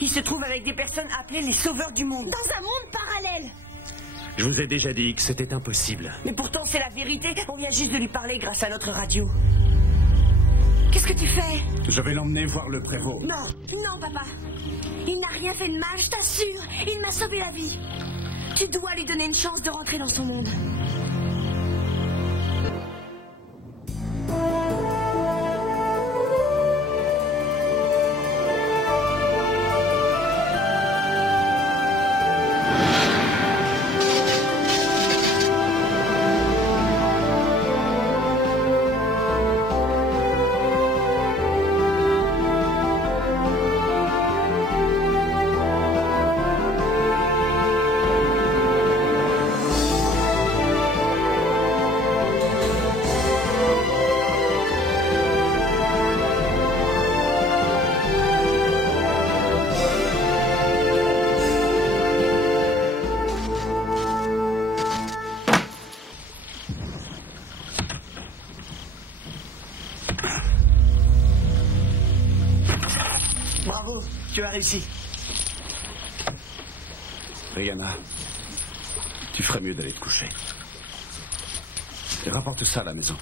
Il se trouve avec des personnes appelées les sauveurs du monde. Dans un monde parallèle. Je vous ai déjà dit que c'était impossible. Mais pourtant, c'est la vérité. On vient juste de lui parler grâce à notre radio. Qu'est-ce que tu fais? Je vais l'emmener voir le prévôt. Non, non, papa. Il n'a rien fait de mal, je t'assure. Il m'a sauvé la vie. Tu dois lui donner une chance de rentrer dans son monde. Bravo, tu as réussi. Rihanna, tu ferais mieux d'aller te coucher. Et rapporte ça à la maison.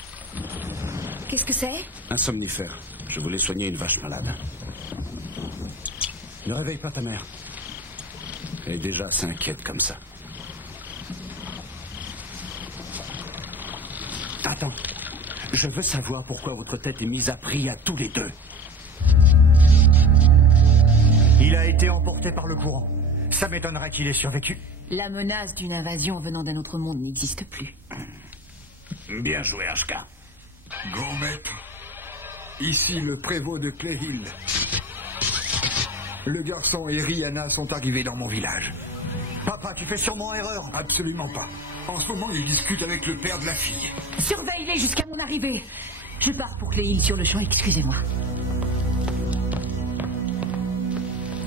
Qu'est-ce que c'est? Un somnifère. Je voulais soigner une vache malade. Ne réveille pas ta mère. Elle est déjà assez inquiète comme ça. Attends. Je veux savoir pourquoi votre tête est mise à prix à tous les deux. Il a été emporté par le courant. Ça m'étonnerait qu'il ait survécu. La menace d'une invasion venant d'un autre monde n'existe plus. Bien joué, HK. Grand maître, ici le prévôt de Clayhill. Le garçon et Rihanna sont arrivés dans mon village. Papa, tu fais sûrement erreur. Absolument pas. En ce moment, ils discutent avec le père de la fille. Surveille-les jusqu'à mon arrivée. Je pars pour Clayhill sur le champ, excusez-moi.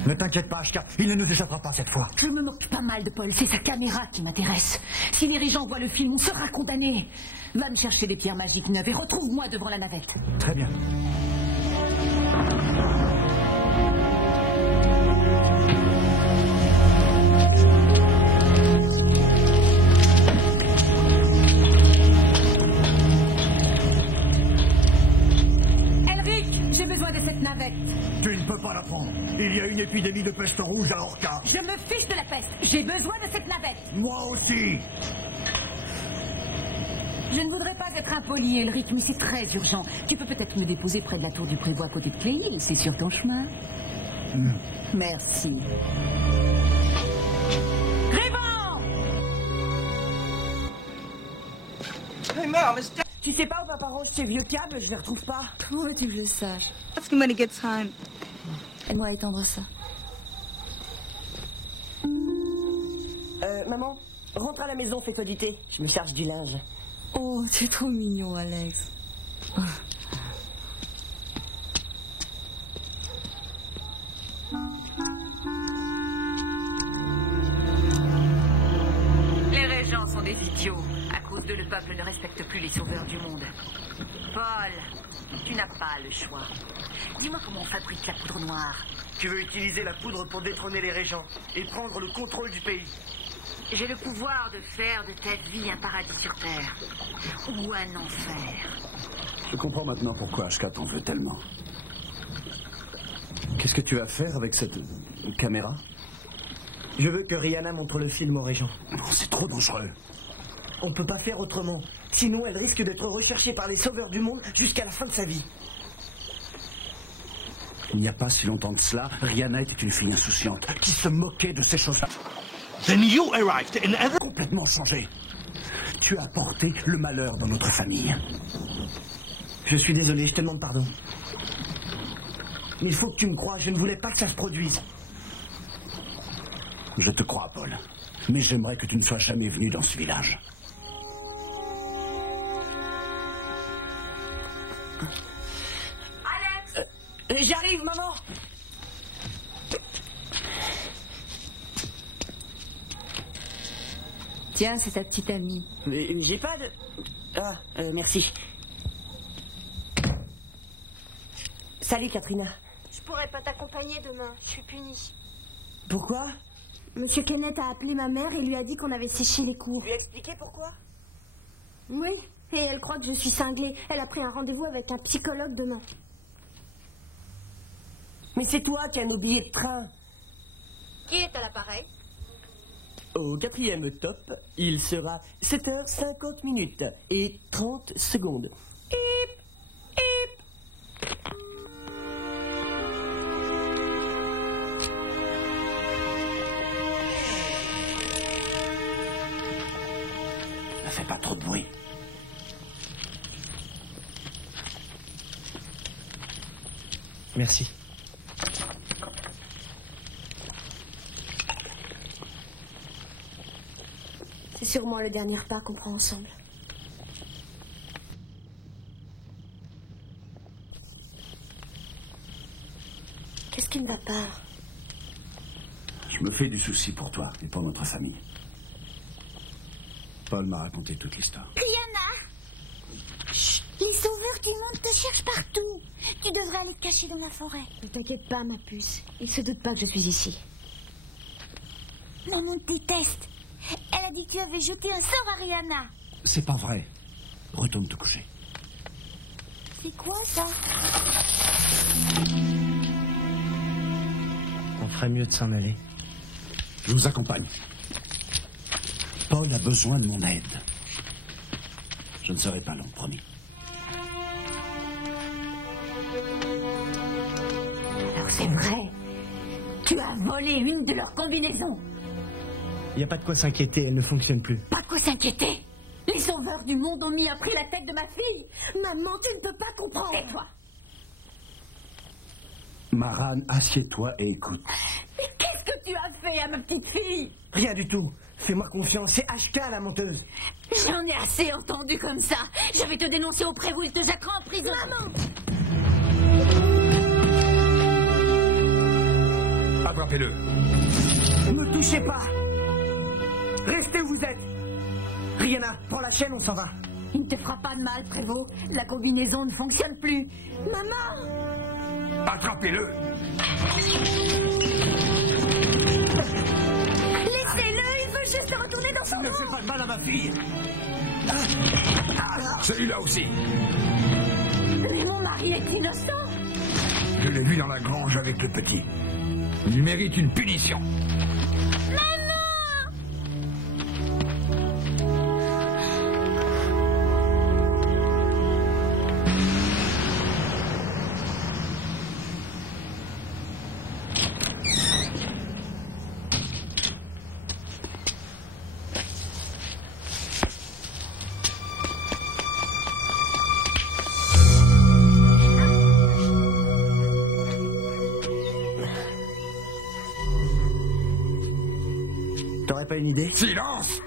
Ne t'inquiète pas, HK, il ne nous échappera pas cette fois. Je me moque pas mal de Paul, c'est sa caméra qui m'intéresse. Si les régents voient le film, on sera condamné. Va me chercher des pierres magiques neuves et retrouve-moi devant la navette. Très bien. Elric, j'ai besoin de cette navette. Tu ne peux pas la prendre. Il y a une épidémie de peste rouge à Orca. Je me fiche de la peste. J'ai besoin de cette navette. Moi aussi. Je ne voudrais pas être impoli, Elric, mais c'est très urgent. Tu peux peut-être me déposer près de la tour du prévôt à côté de Clayhill, c'est sur ton chemin. Merci. Grévent! Hey, Mom, tu sais pas où papa range ses vieux câbles? Je les retrouve pas. Comment veux-tu que je le sache? Ask him when he gets home. Aide-moi à étendre ça. Maman, rentre à la maison, fais-toi du thé. Je me charge du linge. Oh, c'est trop mignon, Alex. Les régents sont des idiots. À cause d'eux, le peuple ne respecte plus les sauveurs du monde. Paul, tu n'as pas le choix. Dis-moi comment on fabrique la poudre noire. Tu veux utiliser la poudre pour détrôner les régents et prendre le contrôle du pays. J'ai le pouvoir de faire de ta vie un paradis sur Terre. Ou un enfer. Je comprends maintenant pourquoi HK t'en veut tellement. Qu'est-ce que tu vas faire avec cette caméra? Je veux que Rihanna montre le film aux régents. Oh, c'est trop dangereux. On peut pas faire autrement. Sinon, elle risque d'être recherchée par les sauveurs du monde jusqu'à la fin de sa vie. Il n'y a pas si longtemps de cela, Rihanna était une fille insouciante qui se moquait de ces choses-là. Then you arrived in other... Complètement changé. Tu as apporté le malheur dans notre famille. Je suis désolé, je te demande pardon. Mais il faut que tu me crois, je ne voulais pas que ça se produise. Je te crois, Paul. Mais j'aimerais que tu ne sois jamais venu dans ce village. Alex! J'arrive, maman! Tiens, c'est ta petite amie. Mais j'ai pas de... Ah, merci. Salut, Katrina. Je pourrais pas t'accompagner demain, je suis punie. Pourquoi? Monsieur Kenneth a appelé ma mère et lui a dit qu'on avait séché les cours. Lui expliquer pourquoi? Oui, et elle croit que je suis cinglée. Elle a pris un rendez-vous avec un psychologue demain. Mais c'est toi qui as nos billets de train. Qui est à l'appareil? Au 4e top, il sera 7h50 et 30 secondes. Hip, hip. Ne fais pas trop de bruit. Merci. C'est sûrement le dernier repas qu'on prend ensemble. Qu'est-ce qui ne va pas? Je me fais du souci pour toi et pour notre famille. Paul m'a raconté toute l'histoire. Rihanna! Chut! Les sauveurs du monde te cherchent partout. Tu devrais aller te cacher dans la forêt. Ne t'inquiète pas, ma puce. Ils se doutent pas que je suis ici. Maman te déteste. Elle a dit que tu avais jeté un sort à Rihanna. C'est pas vrai. Retourne te coucher. C'est quoi ça? On ferait mieux de s'en aller. Je vous accompagne. Paul a besoin de mon aide. Je ne serai pas long, promis. Alors c'est vrai. Tu as volé une de leurs combinaisons. Y a pas de quoi s'inquiéter, elle ne fonctionne plus. Pas de quoi s'inquiéter. Les sauveurs du monde ont mis à prix la tête de ma fille. Maman, tu ne peux pas comprendre. Tais-toi. Maran, assieds-toi et écoute. Mais qu'est-ce que tu as fait à ma petite fille? Rien du tout. Fais-moi confiance, c'est HK la menteuse. J'en ai assez entendu comme ça. Je vais te dénoncer au prévôt, il te jacquera en prison. Maman! Attrapez-le. Ne me touchez pas. Restez où vous êtes. Rihanna, prends la chaîne, on s'en va. Il ne te fera pas de mal, prévôt. La combinaison ne fonctionne plus. Maman! Attrapez-le. Laissez-le, il veut juste retourner dans son Ne monde. fais pas de mal à ma fille. Celui-là aussi. Mais mon mari est innocent. Je l'ai vu dans la grange avec le petit. Il mérite une punition. T'aurais pas une idée? Silence!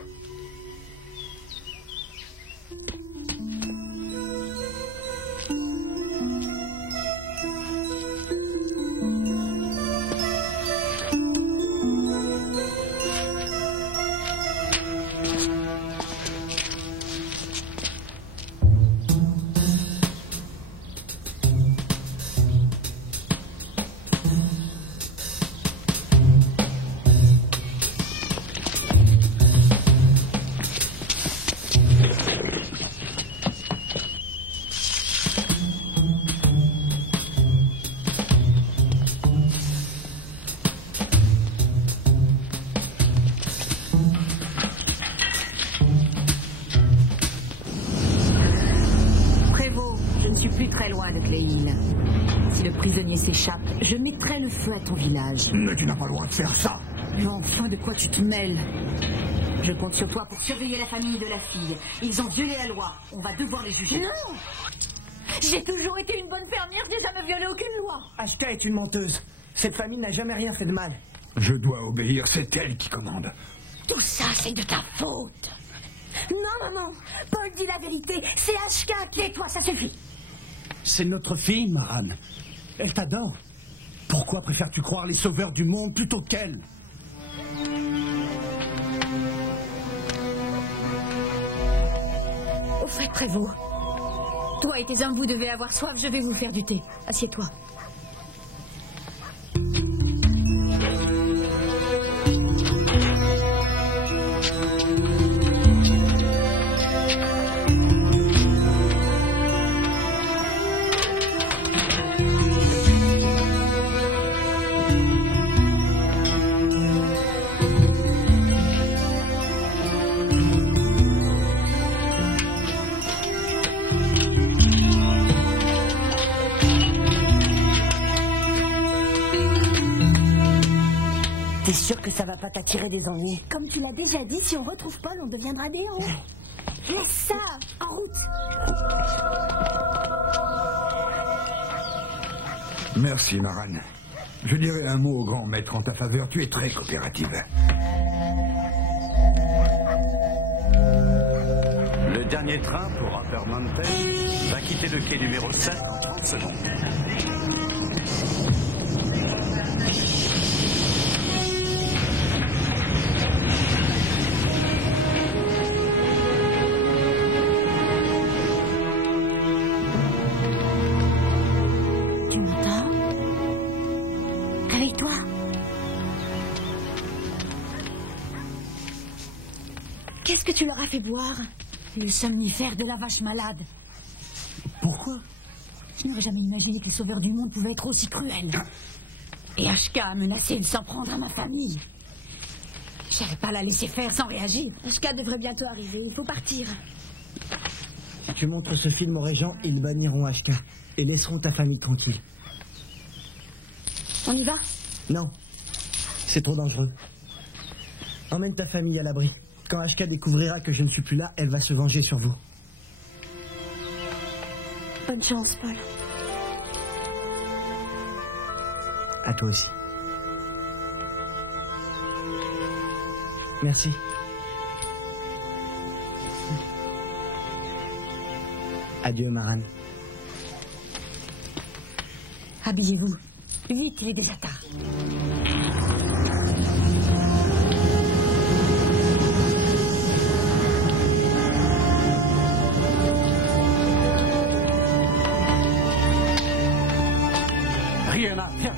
Si le prisonnier s'échappe, je mettrai le feu à ton village. Mais tu n'as pas le droit de faire ça. Mais enfin, de quoi tu te mêles? Je compte sur toi pour surveiller la famille de la fille. Ils ont violé la loi. On va devoir les juger. Non! J'ai toujours été une bonne fermière, j'ai jamais violé aucune loi. HK est une menteuse. Cette famille n'a jamais rien fait de mal. Je dois obéir, c'est elle qui commande. Tout ça, c'est de ta faute. Non, maman. Paul dit la vérité. C'est HK. Tais-toi, ça suffit. C'est notre fille, Maran. Elle t'adore. Pourquoi préfères-tu croire les sauveurs du monde plutôt qu'elle? Au fait, prévôt. Toi et tes hommes, vous devez avoir soif, je vais vous faire du thé. Assieds-toi. T'es sûr que ça va pas t'attirer des ennuis? Comme tu l'as déjà dit, si on retrouve Paul, on deviendra des héros. Laisse ça, en route. Merci, Maran. Je dirai un mot au grand maître en ta faveur. Tu es très coopérative. Le dernier train pour Upper Mountain va quitter le quai numéro 7 en 30 secondes. Tu m'entends? Réveille-toi. Qu'est-ce que tu leur as fait boire? Le somnifère de la vache malade. Pourquoi? Je n'aurais jamais imaginé que les sauveurs du monde pouvaient être aussi cruels. Et HK a menacé de s'en prendre à ma famille. Je n'allais pas la laisser faire sans réagir. HK devrait bientôt arriver, il faut partir. Si tu montres ce film aux régents, ils banniront HK et laisseront ta famille tranquille. On y va? Non, c'est trop dangereux. Emmène ta famille à l'abri. Quand HK découvrira que je ne suis plus là, elle va se venger sur vous. Bonne chance, Paul. À toi aussi. Merci. Adieu, Maran. Habillez-vous. Vite, il est déjà tard. Rihanna, viens.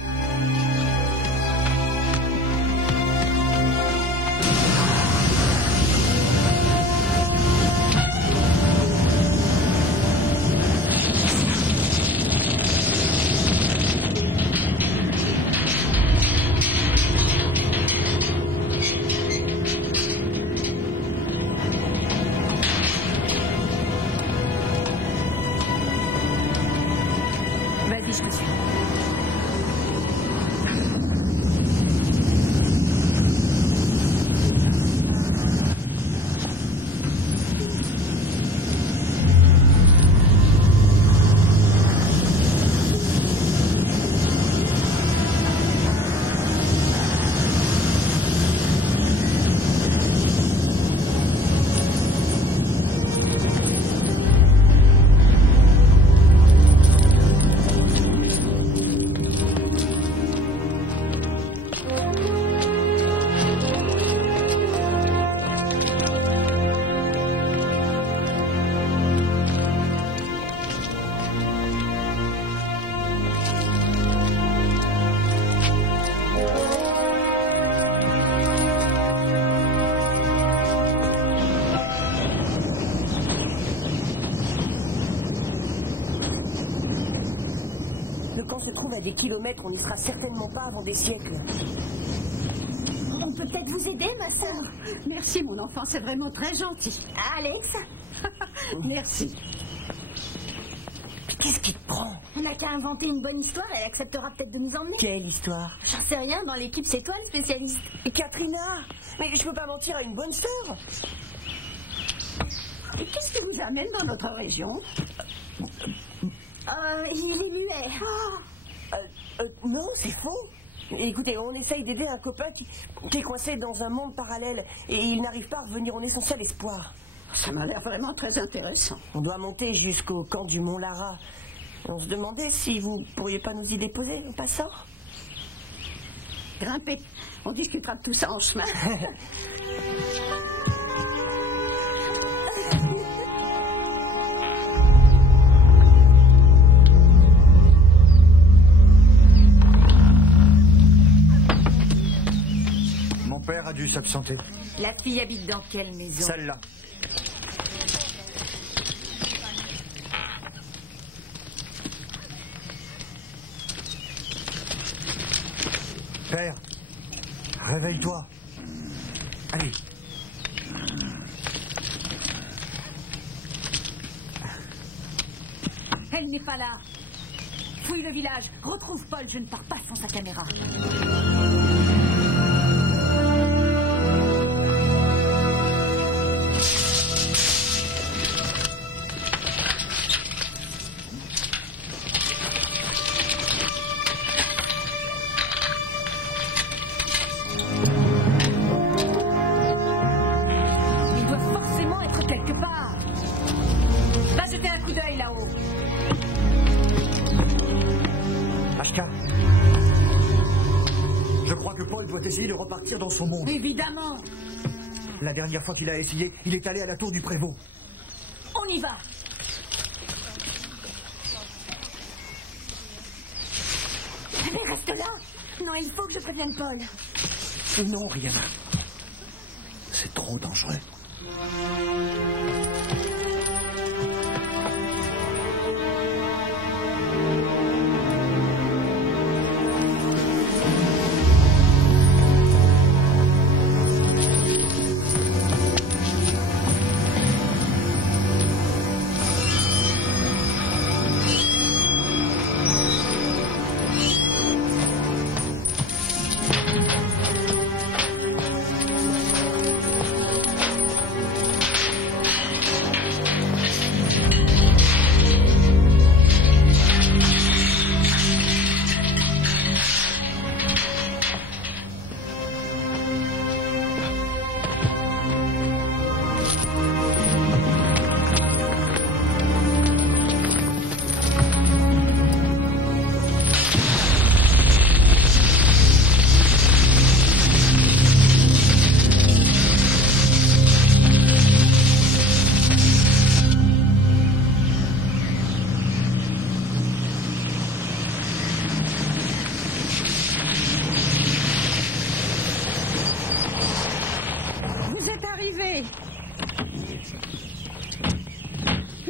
Vas-y, je te suis. Le camp se trouve à des kilomètres, on n'y sera certainement pas avant des siècles. On peut peut-être vous aider, ma sœur. Merci, mon enfant, c'est vraiment très gentil. Alex? Merci. Qu'est-ce qui te prend? On n'a qu'à inventer une bonne histoire, elle acceptera peut-être de nous emmener. Quelle histoire? J'en sais rien, dans l'équipe, c'est toi le spécialiste. Et Katrina? Mais je peux pas mentir à une bonne sœur. Et qu'est-ce qui vous amène dans notre région? Il est muet. Non, c'est faux. Écoutez, on essaye d'aider un copain qui est coincé dans un monde parallèle et il n'arrive pas à revenir, on est son seul espoir. Ça m'a l'air vraiment très intéressant. On doit monter jusqu'au camp du Mont Lara. On se demandait si vous pourriez pas nous y déposer en passant. Grimpez, on discutera de tout ça en chemin. Mon père a dû s'absenter. La fille habite dans quelle maison? Celle-là. Père, réveille-toi. Allez. Elle n'est pas là. Fouille le village. Retrouve Paul, je ne pars pas sans sa caméra. crois que Paul doit essayer de repartir dans son monde. Évidemment. La dernière fois qu'il a essayé, il est allé à la tour du prévôt. On y va. Mais reste là. Non, il faut que je prévienne Paul. Non, rien. C'est trop dangereux.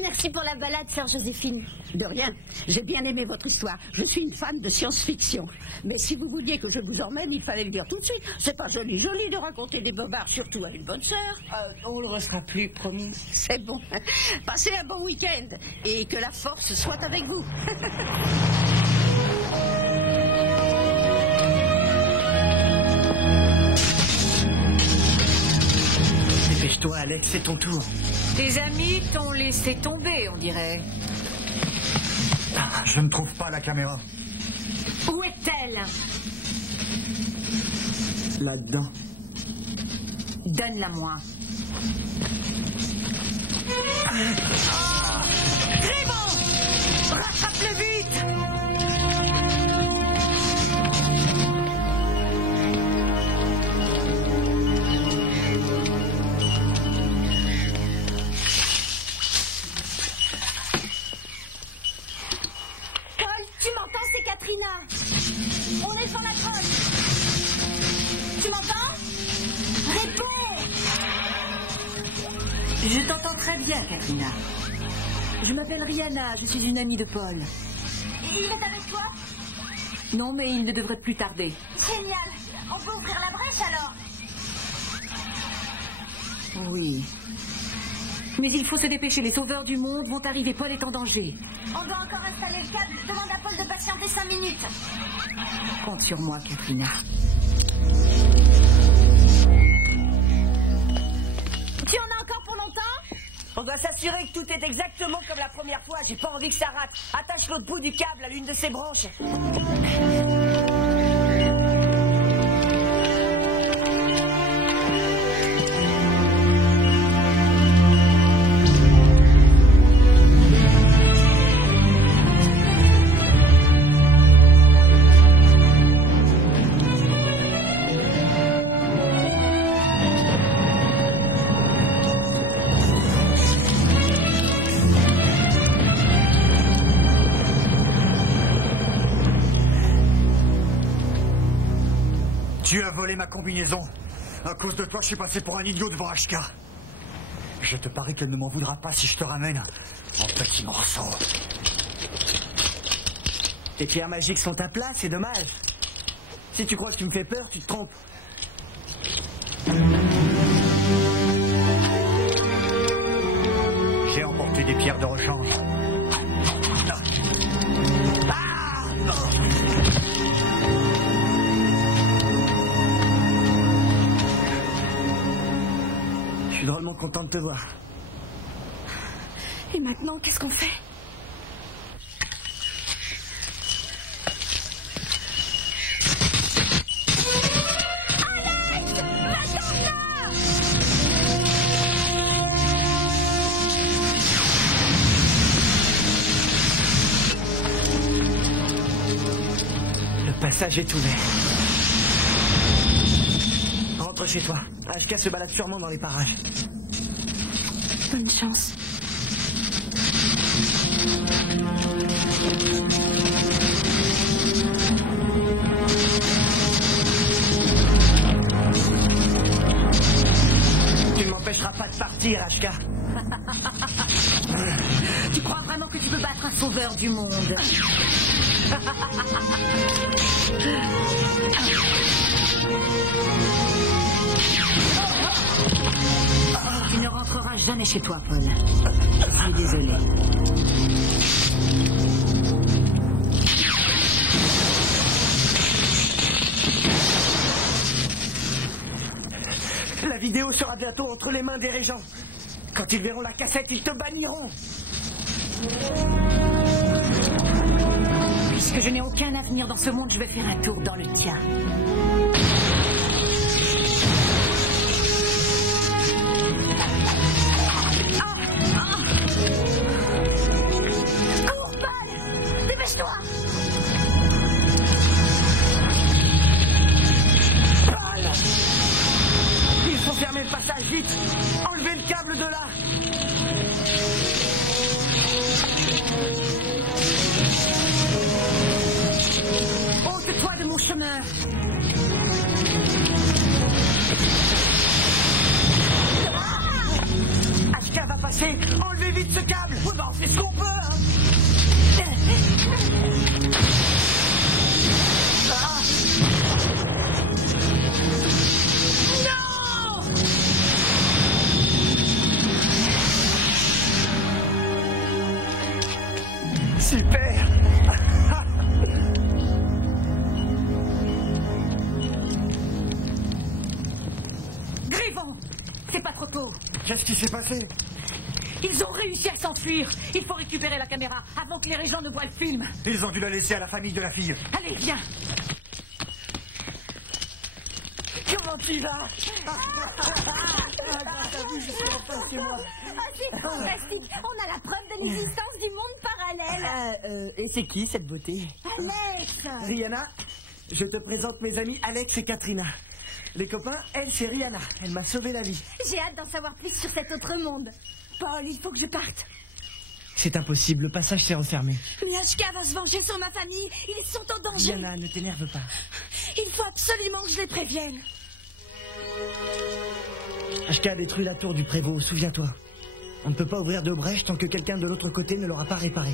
Merci pour la balade, sœur Joséphine. De rien. J'ai bien aimé votre histoire. Je suis une fan de science-fiction. Mais si vous vouliez que je vous emmène, il fallait le dire tout de suite. C'est pas joli de raconter des bobards, surtout à une bonne sœur. On ne le restera plus, promis. C'est bon. Passez un bon week-end et que la force soit avec vous. Dépêche-toi, Alex, c'est ton tour. Tes amis t'ont laissé tomber, on dirait. Je ne trouve pas la caméra. Où est-elle? Là-dedans. Donne-la-moi. Très bon! Rattrape-le vite! On est sur la grotte. Tu m'entends? Réponds. Je t'entends très bien, Katrina. Je m'appelle Rihanna, je suis une amie de Paul. Il est avec toi? Non, mais il ne devrait plus tarder. Génial. On peut ouvrir la brèche alors? Oui. Mais il faut se dépêcher, les sauveurs du monde vont arriver, Paul est en danger. On doit encore installer le câble, demande à Paul de patienter 5 minutes. Compte sur moi, Katrina. Tu en as encore pour longtemps? On doit s'assurer que tout est exactement comme la première fois. J'ai pas envie que ça rate. Attache l'autre bout du câble à l'une de ses branches. Tu as volé ma combinaison. À cause de toi, je suis passé pour un idiot devant HK. Je te parie qu'elle ne m'en voudra pas si je te ramène en petits morceaux. Tes pierres magiques sont à plat, c'est dommage. Si tu crois que tu me fais peur, tu te trompes. J'ai emporté des pierres de rechange. Je suis drôlement content de te voir. Et maintenant, qu'est-ce qu'on fait? Le passage est ouvert. rentre chez toi. HK se balade sûrement dans les parages. Bonne chance. Tu ne m'empêcheras pas de partir, HK. Tu crois vraiment que tu peux battre un sauveur du monde? Tu ne rentreras jamais chez toi, Paul. Je suis désolé. La vidéo sera bientôt entre les mains des régents. Quand ils verront la cassette, ils te banniront. Puisque je n'ai aucun avenir dans ce monde, je vais faire un tour dans le tien. Cours, Paul! Dépêche-toi! Paul! Il faut fermer le passage, vite! Enlevez le câble de là! Ôte-toi de mon chemin! HK va passer! Enlevez vite ce câble! Oui, bah on fait ce qu'on peut, hein! Super! Griffon! C'est pas trop tôt. Qu'est-ce qui s'est passé? Ils ont réussi à s'enfuir. Il faut récupérer la caméra avant que les régents ne voient le film. Ils ont dû la laisser à la famille de la fille. Allez, viens. Comment tu vas? T'as vu, je suis enfin chez moi. C'est fantastique! On a la preuve de l'existence du monde parallèle! Et c'est qui cette beauté? Alex! Rihanna, je te présente mes amis Alex et Katrina. Les copains, elle c'est Rihanna. Elle m'a sauvé la vie. J'ai hâte d'en savoir plus sur cet autre monde. Paul, il faut que je parte. C'est impossible, le passage s'est refermé. Mais HK va se venger sur ma famille. Ils sont en danger. Rihanna, ne t'énerve pas. Il faut absolument que je les prévienne. HK a détruit la tour du prévôt, souviens-toi. On ne peut pas ouvrir de brèche tant que quelqu'un de l'autre côté ne l'aura pas réparé.